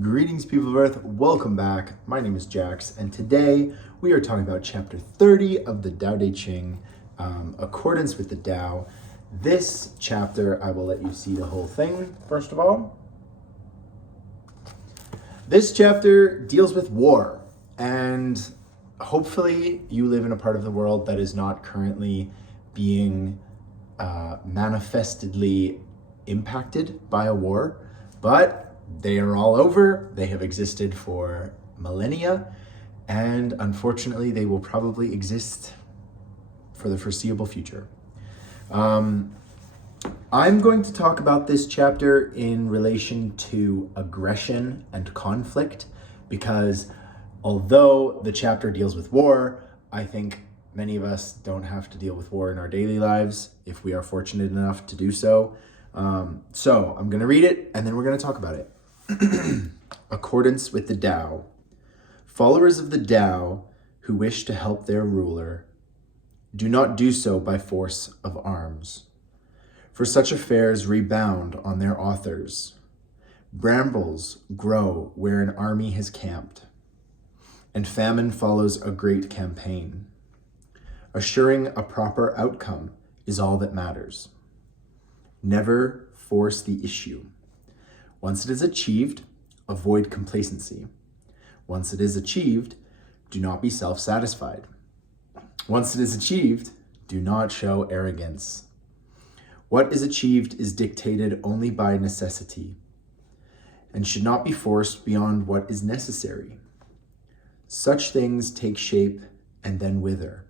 Greetings, people of Earth. Welcome back. My name is Jax, and today we are talking about chapter 30 of the Tao Te Ching, Accordance with the Tao. This chapter, I will let you see the whole thing, first of all. This chapter deals with war, and hopefully you live in a part of the world that is not currently being manifestedly impacted by a war, but they are all over. They have existed for millennia, and unfortunately, they will probably exist for the foreseeable future. I'm going to talk about this chapter in relation to aggression and conflict, because although the chapter deals with war, I think many of us don't have to deal with war in our daily lives if we are fortunate enough to do so. So I'm going to read it, and then we're going to talk about it. Accordance with the Tao. Followers of the Tao who wish to help their ruler do not do so by force of arms, for such affairs rebound on their authors. Brambles grow where an army has camped, and famine follows a great campaign. Assuring a proper outcome is all that matters. Never force the issue. Once it is achieved, avoid complacency. Once it is achieved, do not be self-satisfied. Once it is achieved, do not show arrogance. What is achieved is dictated only by necessity and should not be forced beyond what is necessary. Such things take shape and then wither.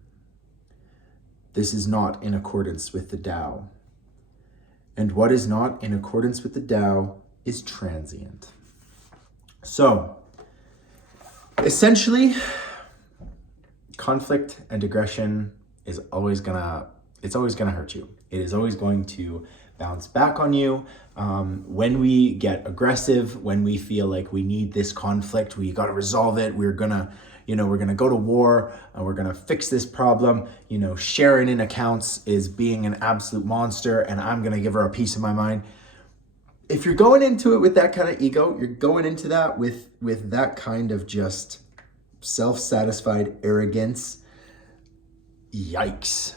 This is not in accordance with the Tao. And what is not in accordance with the Tao is transient. So, essentially, conflict and aggression is always gonna hurt you. It is always going to bounce back on you. When we get aggressive, when we feel like we need this conflict, we got to resolve it. We're gonna go to war and we're gonna fix this problem. Sharon in accounts is being an absolute monster, and I'm gonna give her a piece of my mind. If you're going into it with that kind of ego, you're going into that with that kind of just self-satisfied arrogance. Yikes.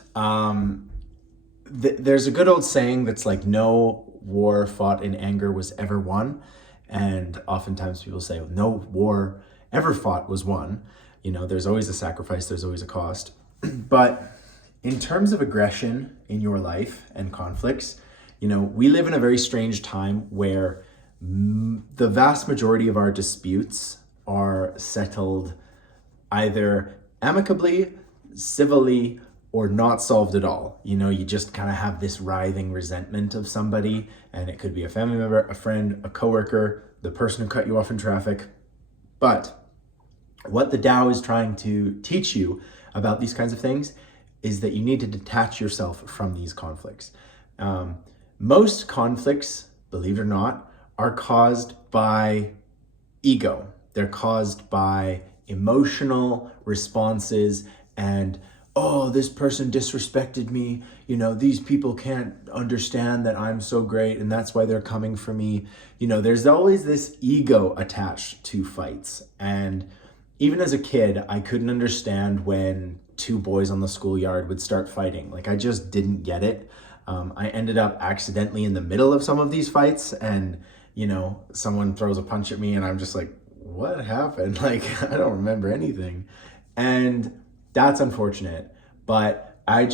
There's a good old saying that's like, no war fought in anger was ever won. And oftentimes people say, no war ever fought was won. There's always a sacrifice, there's always a cost. But in terms of aggression in your life and conflicts, we live in a very strange time where the vast majority of our disputes are settled either amicably, civilly, or not solved at all. You just kind of have this writhing resentment of somebody, and it could be a family member, a friend, a coworker, the person who cut you off in traffic. But what the Tao is trying to teach you about these kinds of things is that you need to detach yourself from these conflicts. Most conflicts, believe it or not, are caused by ego. They're caused by emotional responses and, oh, this person disrespected me. These people can't understand that I'm so great, and that's why they're coming for me. There's always this ego attached to fights. And even as a kid, I couldn't understand when two boys on the schoolyard would start fighting. I just didn't get it. I ended up accidentally in the middle of some of these fights, and, someone throws a punch at me and I'm just like, what happened? I don't remember anything. And that's unfortunate. But I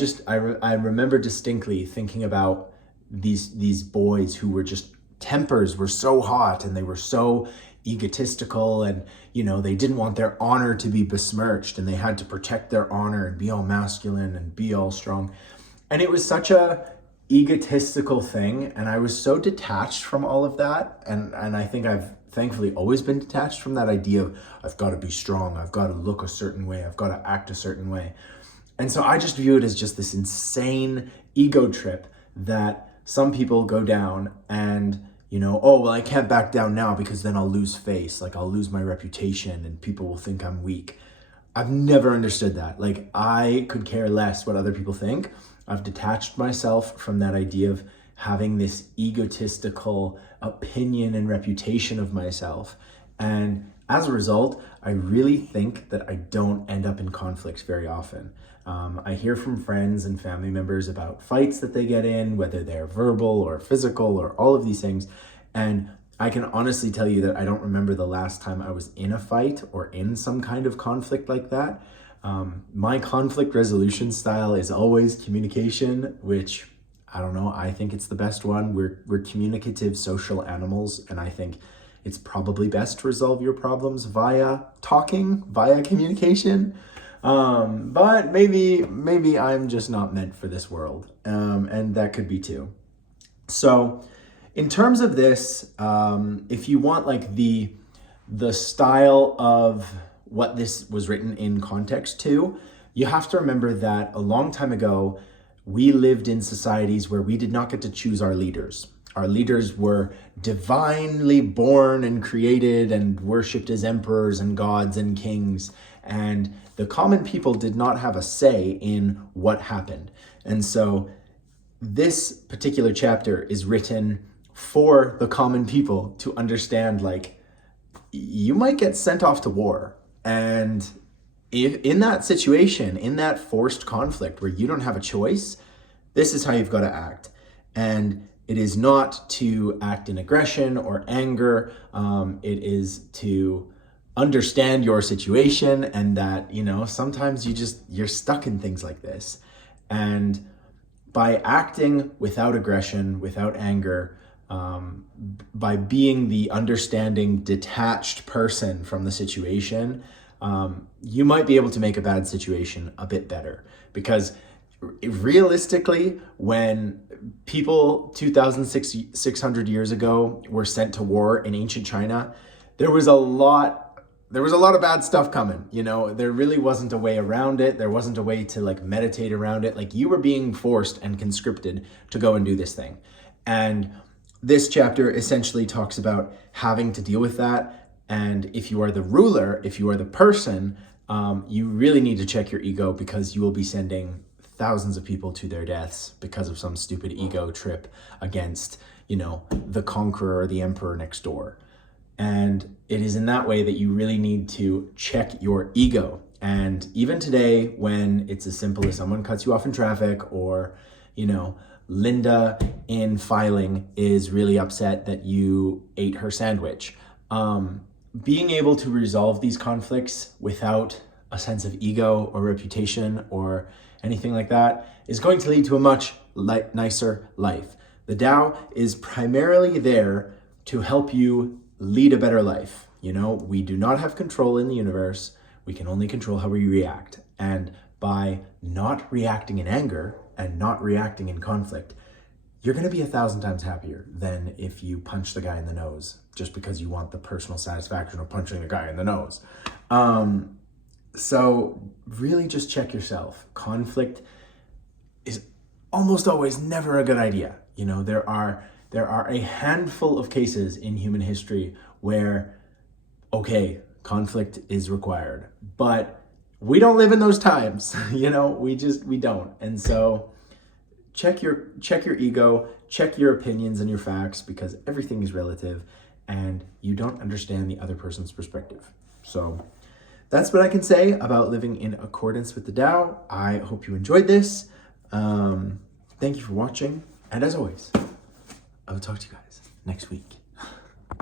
remember distinctly thinking about these boys who were just, tempers were so hot and they were so egotistical, and, they didn't want their honor to be besmirched, and they had to protect their honor and be all masculine and be all strong. And it was such a egotistical thing, and I was so detached from all of that, and I think I've thankfully always been detached from that idea of I've got to be strong, I've got to look a certain way, I've got to act a certain way. And so I just view it as just this insane ego trip that some people go down, and oh, well, I can't back down now because then I'll lose face, I'll lose my reputation and people will think I'm weak. I've never understood that. I could care less what other people think. I've detached myself from that idea of having this egotistical opinion and reputation of myself. And as a result, I really think that I don't end up in conflicts very often. I hear from friends and family members about fights that they get in, whether they're verbal or physical or all of these things. And I can honestly tell you that I don't remember the last time I was in a fight or in some kind of conflict like that. My conflict resolution style is always communication, which I don't know, I think it's the best one. We're communicative social animals, and I think it's probably best to resolve your problems via talking, via communication. But maybe I'm just not meant for this world, and that could be too. So in terms of this, if you want like the style of what this was written in context to, you have to remember that a long time ago, we lived in societies where we did not get to choose our leaders. Our leaders were divinely born and created and worshipped as emperors and gods and kings. And the common people did not have a say in what happened. And so this particular chapter is written for the common people to understand, like, you might get sent off to war. And if in that situation, in that forced conflict where you don't have a choice, this is how you've got to act. And it is not to act in aggression or anger. It is to understand your situation, and that, you know, sometimes you're stuck in things like this. And by acting without aggression, without anger, by being the understanding, detached person from the situation, you might be able to make a bad situation a bit better. Because realistically, when people 2,600 years ago were sent to war in ancient China, there was a lot of bad stuff coming. You know, there really wasn't a way around it. There wasn't a way to like meditate around it. Like, you were being forced and conscripted to go and do this thing. And this chapter essentially talks about having to deal with that. And if you are the ruler, if you are the person, you really need to check your ego, because you will be sending thousands of people to their deaths because of some stupid ego trip against, you know, the conqueror or the emperor next door. And it is in that way that you really need to check your ego. And even today, when it's as simple as someone cuts you off in traffic, or, you know, Linda in filing is really upset that you ate her sandwich. Being able to resolve these conflicts without a sense of ego or reputation or anything like that is going to lead to a much nicer life. The Tao is primarily there to help you lead a better life. You know, we do not have control in the universe. We can only control how we react. And by not reacting in anger and not reacting in conflict, you're going to be 1,000 times happier than if you punch the guy in the nose just because you want the personal satisfaction of punching the guy in the nose. So really just check yourself. Conflict is almost always never a good idea. You know, there are a handful of cases in human history where, okay, conflict is required, but we don't live in those times. You know, we don't. And so check your ego, check your opinions and your facts, because everything is relative and you don't understand the other person's perspective. So that's what I can say about living in accordance with the Tao. I hope you enjoyed this. Thank you for watching. And as always, I will talk to you guys next week.